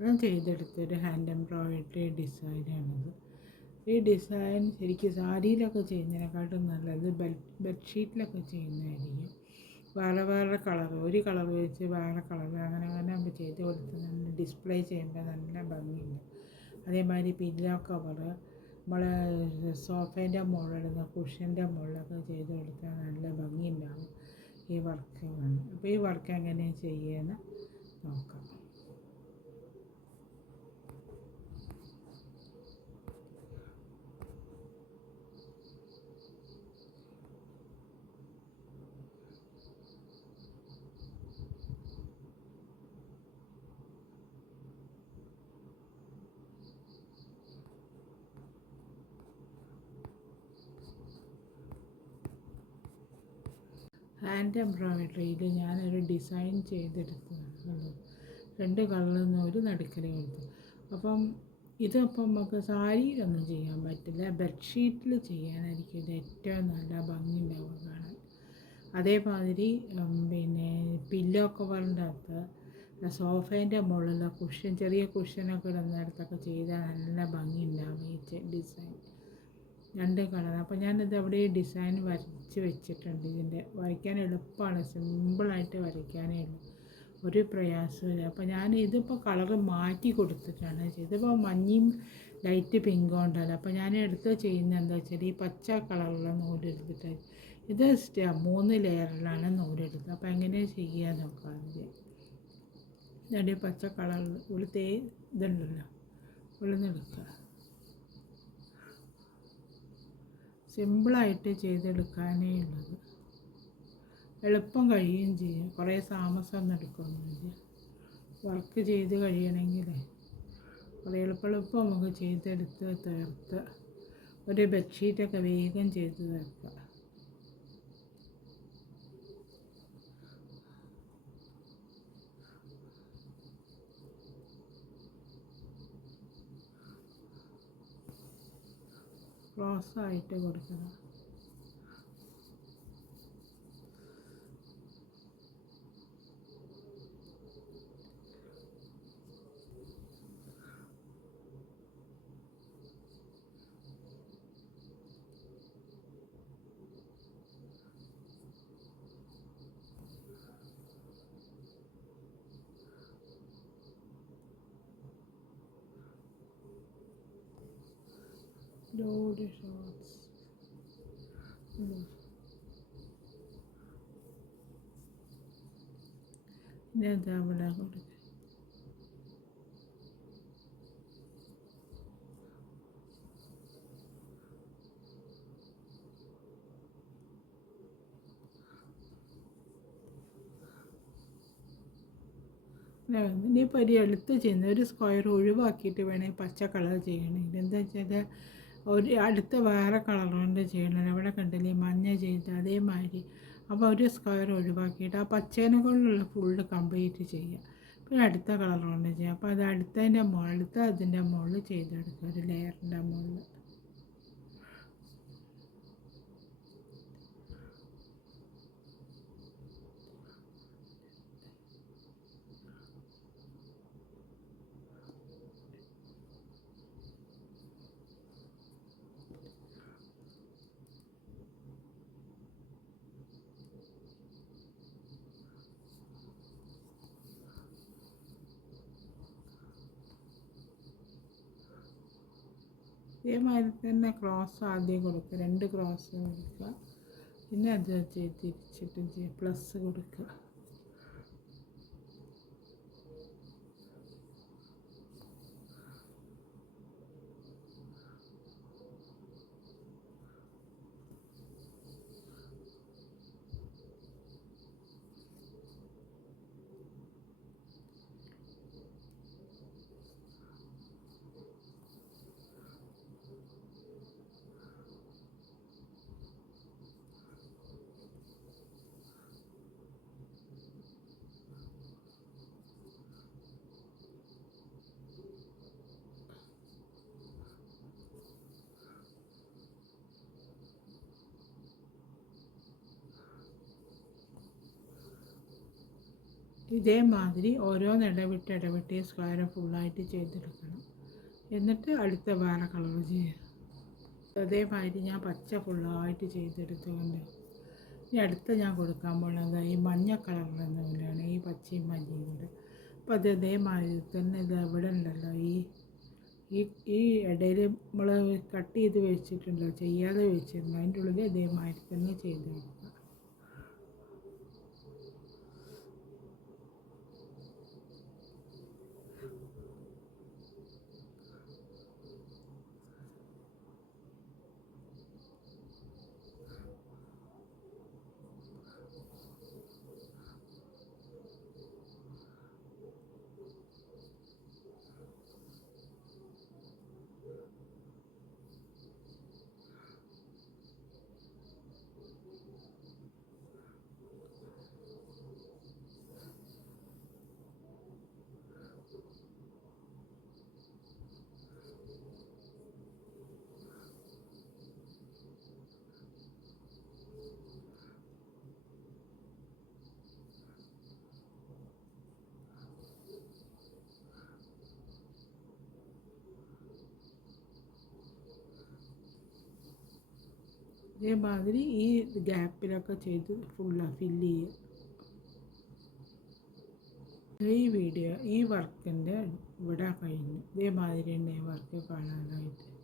ഞാൻ ചെയ്തെടുത്തൊരു hand embroidery ഡിസൈനാണിത്. ഈ design ശരിക്കും സാരിയിലൊക്കെ ചെയ്യുന്നതിനെക്കാട്ടും നല്ലത് ബെഡ്ഷീറ്റിലൊക്കെ ചെയ്യുന്നതായിരിക്കും. വേറെ വേറെ കളർ, ഒരു കളർ വെച്ച് വേറെ കളർ അങ്ങനെ അങ്ങനെ നമ്മൾ ചെയ്ത് കൊടുത്ത് നല്ല ഡിസ്പ്ലേ ചെയ്യുമ്പോൾ നല്ല ഭംഗിയുണ്ട്. അതേമാതിരി പില്ലോ കവർ നമ്മൾ സോഫേൻ്റെ മുകളിലിടുന്ന കുഷ്യൻ്റെ മുകളിലൊക്കെ ചെയ്ത് കൊടുത്താൽ നല്ല ഭംഗിയുണ്ടാകും ഈ വർക്ക്. അപ്പോൾ ഈ വർക്ക് എങ്ങനെയാണ് ചെയ്യുകയെന്ന് നോക്കാം. ഹാൻഡ് എംബ്രോയിഡറിയിൽ ഞാനൊരു ഡിസൈൻ ചെയ്തെടുത്തതാണ്. 2 കളറിൽ നിന്ന് ഒരു നടുക്കൽ കൊടുത്തു. അപ്പം ഇതിപ്പം നമുക്ക് സാരിയിലൊന്നും ചെയ്യാൻ പറ്റില്ല, ബെഡ്ഷീറ്റിൽ ചെയ്യാനായിരിക്കും ഇത് ഏറ്റവും നല്ല ഭംഗി ഉണ്ടാവുക കാണാൻ. അതേമാതിരി പിന്നെ പില്ലോ കവറിൻ്റെ അകത്ത് സോഫേൻ്റെ മുകളിൽ കുഷ്യൻ, ചെറിയ കുഷ്യനൊക്കെ ഇടുന്നിടത്തൊക്കെ ചെയ്താൽ നല്ല ഭംഗി ഉണ്ടാവും ഈ ഡിസൈൻ. 2 കളർ. അപ്പോൾ ഞാനിത് അവിടെ ഡിസൈൻ വരച്ച് വെച്ചിട്ടുണ്ട്. ഇതിൻ്റെ വരയ്ക്കാൻ എളുപ്പമാണ്, സിമ്പിളായിട്ട് വരയ്ക്കാനേ ഉള്ളൂ, ഒരു പ്രയാസമില്ല. അപ്പോൾ ഞാൻ ഇതിപ്പോൾ കളറ് മാറ്റി കൊടുത്തിട്ടാണ് ചെയ്തത്. ഇതിപ്പോൾ മഞ്ഞയും ലൈറ്റ് പിങ്കും ഉണ്ടല്ലോ. അപ്പോൾ ഞാൻ എടുത്ത് ചെയ്യുന്നത് എന്താ വെച്ചാൽ ഈ പച്ച കളറുള്ള നൂലെടുത്തിട്ട് ഇത് 3 ലെയറിലാണ് നൂലെടുത്തത്. അപ്പോൾ എങ്ങനെയാണ് ചെയ്യുക നോക്കാം. അതിൻ്റെ പച്ച കളറിൽ ഒരു ഇതുണ്ടല്ലോ, ഉള്ളിന്നെടുക്കുക. സിമ്പിളായിട്ട് ചെയ്തെടുക്കാനേ ഉള്ളത്, എളുപ്പം കഴിയുകയും ചെയ്യും. കുറേ താമസമൊന്നും എടുക്കുകയൊന്നുമില്ല. വർക്ക് ചെയ്ത് കഴിയണമെങ്കിൽ കുറേ എളുപ്പം നമുക്ക് ചെയ്തെടുത്ത് തീർത്ത് ഒരു ബെഡ്ഷീറ്റൊക്കെ വേഗം ചെയ്ത് തീർക്കുക. ക്രോസായിട്ട് കൊടുക്കണം. ലോഡ് ഷോട്ട്സ് പിന്നെ അവിടെ കൊടുക്കുക. ഇനിയിപ്പോൾ ഒരു എളുത്ത് ചെയ്യുന്ന ഒരു സ്ക്വയർ ഒഴിവാക്കിയിട്ട് വേണമെങ്കിൽ പച്ച കളർ ചെയ്യണം. ഇതെന്താ വെച്ചാൽ ഒരു അടുത്ത വേറെ കളർ കൊണ്ട് ചെയ്യണം. അവിടെ കണ്ടില്ലേ മഞ്ഞ ചെയ്ത് അതേമാതിരി. അപ്പോൾ ഒരു സ്ക്വയർ ഒഴിവാക്കിയിട്ട് ആ പച്ചേനെ കൊണ്ടുള്ള ഫുള്ള് കംപ്ലീറ്റ് ചെയ്യുക. പിന്നെ അടുത്ത കളർ കൊണ്ട് ചെയ്യുക. അപ്പോൾ അത് അടുത്തതിൻ്റെ അതിൻ്റെ മുകളിൽ ചെയ്തെടുക്കുക, ഒരു ലെയറിൻ്റെ മുകളിൽ. ഇതേമാതിരി തന്നെ ക്രോസ് ആദ്യം കൊടുക്കുക, 2 ക്രോസ് കൊടുക്കുക. പിന്നെ അത് തിരിച്ചിട്ട് പ്ലസ് കൊടുക്കുക. ഇതേമാതിരി ഓരോന്ന് ഇടവിട്ട് ഈ സ്ക്വയർ ഫുള്ളായിട്ട് ചെയ്തെടുക്കണം. എന്നിട്ട് അടുത്ത വേറെ കളർ ചെയ്യാം. അതേമാതിരി ഞാൻ പച്ച ഫുള്ളായിട്ട് ചെയ്തെടുത്തുകൊണ്ട് ഇനി അടുത്ത ഞാൻ കൊടുക്കാൻ പോകുന്നത് ഈ മഞ്ഞ കളറിലെന്ന പോലെയാണ്, ഈ പച്ചയും മഞ്ഞയും കൂടെ. അപ്പോൾ അത് ഇതേമാതിരി തന്നെ ഇത് എവിടെ ഉണ്ടല്ലോ ഈ ഈ ഈ ഇടയിൽ നമ്മൾ കട്ട് ചെയ്ത് വെച്ചിട്ടുണ്ടല്ലോ, ചെയ്യാതെ വെച്ചിരുന്നു, അതിൻ്റെ ഉള്ളിൽ ഇതേമാതിരി തന്നെ ചെയ്ത് കൊടുക്കുക. ഇതേമാതിരി ഈ ഗ്യാപ്പിലൊക്കെ ചെയ്ത് ഫില്ല് ചെയ്യുക. ഈ വർക്കിൻ്റെ ഇവിടെ കഴിഞ്ഞു. ഇതേമാതിരി തന്നെ വർക്ക് കാണാനായിട്ട്.